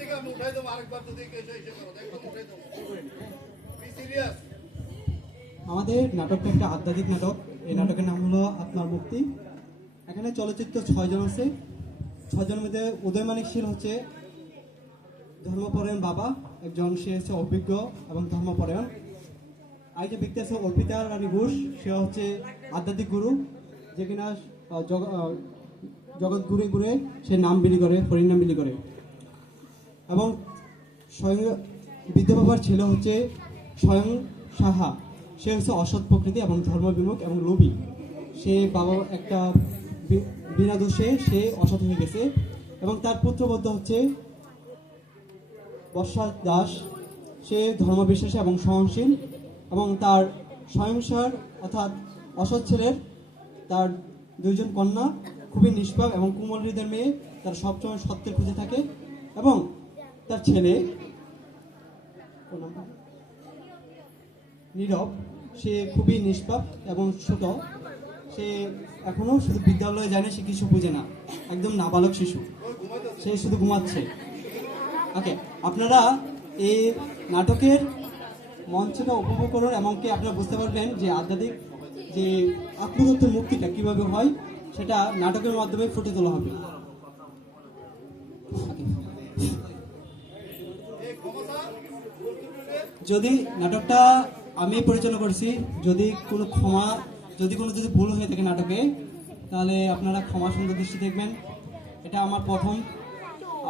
থেকে আমি উঠাই দেবো, আরেকবার যদি এসে উঠাই আমাদের নাটকটা একটা আধ্যাত্মিক নাটক। এই নাটকের নাম হলো আপনার মুক্তি। এখানে চলচ্চিত্র ছয়জন আছে। ছয়জনের মধ্যে উদয়মানিক শীল হচ্ছে ধর্মপরায়ণ বাবা। একজন সে হচ্ছে অভিজ্ঞ এবং ধর্মপরায়ণ। আর যে ব্যক্তি আছে অর্পিতা রানী ঘোষ, সে হচ্ছে আধ্যাত্মিক গুরু। যে কিনা জগৎ ঘুরে ঘুরে সে নাম বিলি করে হরির নাম বিলি করে। এবং স্বয়ং বিদ্যা বাবার ছেলে হচ্ছে স্বয়ং সাহা। সে হচ্ছে অসৎ প্রকৃতি এবং ধর্মবিমুখ এবং লোভী। সে বাবা একটা বিনা দোষে সে অসৎ হয়ে গেছে এবং তার পুত্রবদ্ধ হচ্ছে বর্ষা দাস। সে ধর্মবিশ্বাসী এবং সহনশীল এবং তার স্বয়ংসার অর্থাৎ অসৎ ছেলের তার দুইজন কন্যা খুবই নিষ্পাপ এবং কোমল হৃদয়ের মেয়ে, তার সবসময় সত্যের খুঁজে থাকে এবং তার ছেলে নীরব। সে খুবই নিষ্পাপ এবং ছোট। সে এখনও শুধু বিদ্যালয়ে যায় না, সে কিছু বুঝে না। একদম নাবালক শিশু। সে শুধু ঘুমাচ্ছে। ওকে, আপনারা এই নাটকের মঞ্চটা উপভোগ করুন, এমনকি আপনারা বুঝতে পারবেন যে আধ্যাত্মিক যে আত্মতত্ত্বের মুক্তিটা কীভাবে হয়, সেটা নাটকের মাধ্যমে ফুটে তোলা হবে। যদি নাটকটা আমি পরিচালনা করছি, যদি কোনো ক্ষমা, যদি কোনো যদি ভুল হয়ে থাকে নাটকে, তাহলে আপনারা ক্ষমা সুন্দর দৃষ্টি দেখবেন। এটা আমার প্রথম।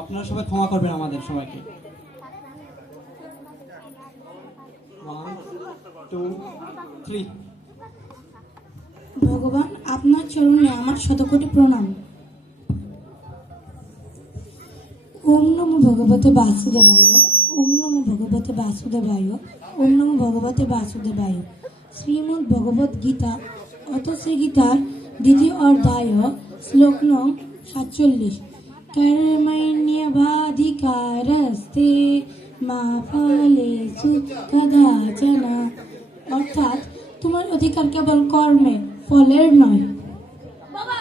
আপনারা সবাই ক্ষমা করবেন আমাদের সবাইকে। টু থ্রি ভগবান, আপনার চরণে আমার শতকোটি প্রণাম। ওম নমো ভগবতে বাসুদেবায়। ওম নমো ভগবতে বাসুদেবায়, ওম নমো ভগবতে বাসুদেবায়। শ্রীমদ্ ভগবত গীতা, অত শ্রী গীতার দ্বিতীয় অধ্যায়, শ্লোক নং সাতচল্লিশ। কর্মণ্যবাধিকারস্তে মা কদাচন অর্থাৎ তোমার অধিকার কেবল কর্মে, ফলের নয় বাবা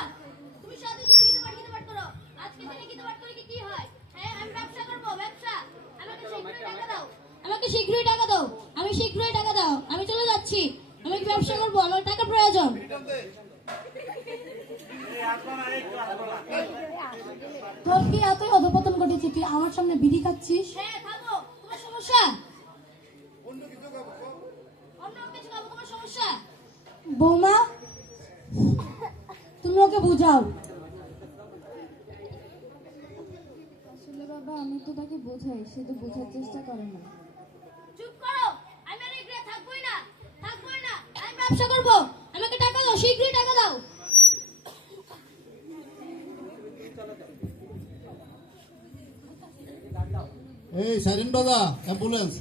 তুমি সাথে সাথে গীতা পাঠ গীতা পাঠ করো আজকে থেকে গীতা পাঠ করে কি কি হয় হ্যাঁ আমি ব্যবসা করব ব্যবসা আমাকে শীঘ্রই টাকা দাও আমাকে শীঘ্রই টাকা দাও আমি শীঘ্রই টাকা দাও আমি চলে যাচ্ছি আমি কি ব্যবসা করব আমার টাকা প্রয়োজন। তোর কি এতই অধপতন ঘটেছে? তুই আমার সামনে বিড়ি খাচ্ছিস? হ্যাঁ তোমার সমস্যা? অন্য কিছু খাব অন্য কিছু খাব তোমার সমস্যা? বৌমা তুমি ওকে বুঝাও। আসলে বাবা আমি তো তাকে বোঝাই সে তো বোঝার চেষ্টা করে না চুপ করো আমি আর এখানে থাকবোই না থাকবোই না আমি ব্যবসা করব? আমাকে টাকা দাও শীঘ্রই টাকা দাও। এই সারিন দাদা অ্যাম্বুলেন্স।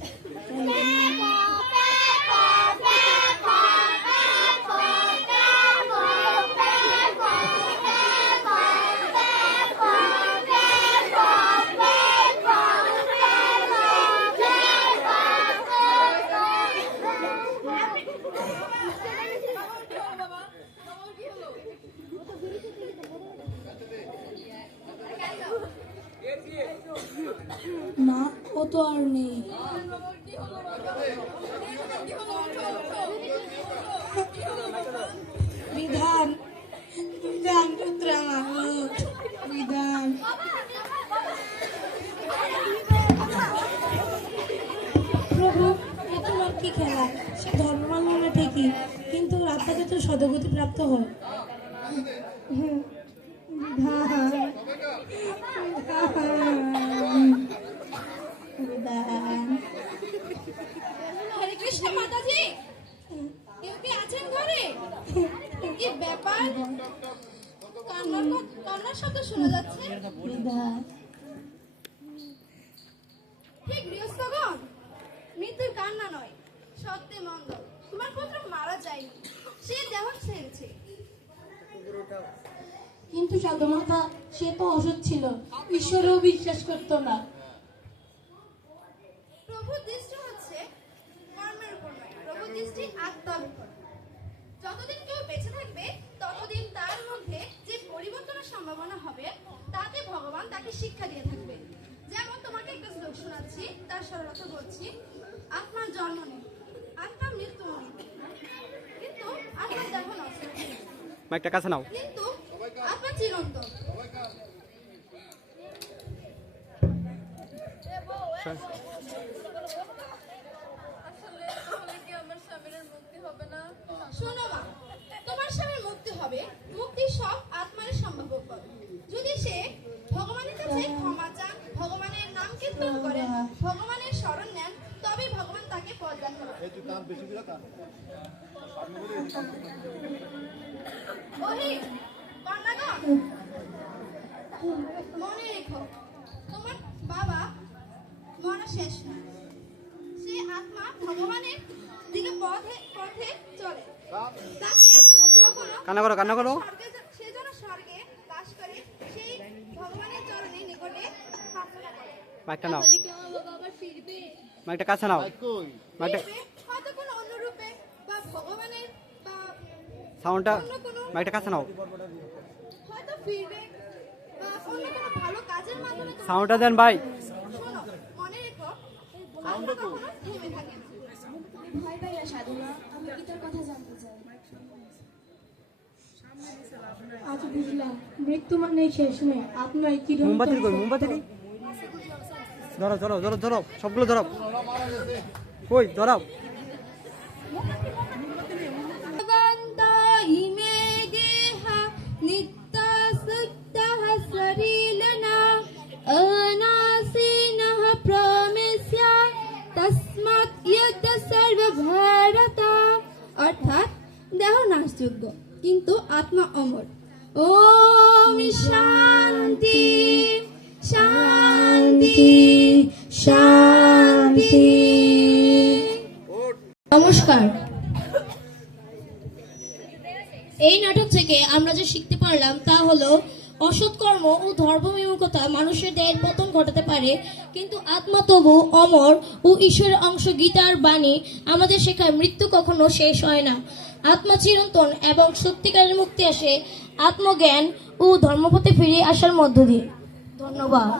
তো আর নেই। বিধান বিধান পুত্র বিধান। প্রভু, এ তোমার কি খেলা? সে ধর্ম মানল না ঠিকই, কিন্তু আত্মাকে তো সদগতি প্রাপ্ত হয়। বিধান বিধান হরে কৃষ্ণ মাতাজি কেউ কি আছেন ঘরে কি ব্যাপার কান্নার শব্দ শোনা যাচ্ছে? গৃহস্থগণ মৃত্যুর কান্না নয় সত্যি মন্দ তোমার পুত্র মারা যায়নি সে দেহ ছেড়েছে। কিন্তু সাধুমাতা সে তো অসৎ ছিল। ঈশ্বরেও বিশ্বাস করতো না। প্রভুর দৃষ্টি হচ্ছে কর্মের উপর নয় প্রভুর দৃষ্টি আত্মার উপর। যতদিন কেউ বেঁচে থাকবে ততদিন তার মধ্যে যে সম্ভাবনা হবে তাতে ভগবান তাকে শিক্ষা দিয়ে থাকবে যেমন তোমাকে একটা শ্লোক শোনাচ্ছি তার কথা বলছি আত্মার জন্ম নেই আত্মার মৃত্যু নেই কিন্তু আত্মার দেহ নষ্ট মাইকটা কাছে নাও। কিন্তু আত্মা চিরন্তন শোনো মা তোমার স্বামীর মুক্তি হবে মুক্তি সব আত্মার সম্ভব যদি সে ভগবানের কাছে ক্ষমা চান ভগবানের নাম কীর্তন করেন ভগবানের শরণ নেন তবে ভগবান তাকে পদ দান করবেন এই তুই কান বেশি করে কান ওহে কন্যাগণ মনে রেখো তোমার বাবা মরা শেষ না। সে আত্মা ভগবানের দিকে পথে পথে চলে। তাকে কখনো কান্না করো কান্না করো। সে যেন স্বর্গে বাস করে সেই ভগবানের চরণে নিকটে প্রার্থনা করে। মাইকটা নাও। মাইকটা কাছে নাও। মাইকটা ফিরবে, হয়তো কোনো অন্য রূপে বা ভগবানের বা সাউন্ডটা মাইকটা কাছে নাও। হয়তো ফিরবে বা অন্য কোনো ভালো কাজের মাধ্যমে সাউন্ডটা দেন ভাই। মনে রেখো আত্মা কখনো থেমে থাকে না। ভয় পাই না সাধনা আমি গীতার কথা জানতে চাই। আজ বুঝলাম মৃত্যু মানে শেষ নয় আপনার চিরন্তন মোমবাতি কই? মোমবাতি ধরো ধরো ধরো ধরো সবগুলো ধরো। কই ধরো। দেহ কিন্তু আত্মা অমর। ও শান্তি শান্তি শান্তি। নমস্কার। এই নাটক থেকে আমরা যে শিখতে পারলাম তা হলো অসৎ কর্ম ও ধর্মবিমুখতা মানুষের দেহের পতন ঘটাতে পারে, কিন্তু আত্মা তবু অমর ও ঈশ্বরের অংশ গীতার বাণী আমাদের শেখায় মৃত্যু কখনো শেষ হয় না। আত্মা চিরন্তন এবং সত্যিকারের মুক্তি আসে আত্মজ্ঞান ও ধর্মপথে ফিরে আসার মধ্য দিয়ে। ধন্যবাদ।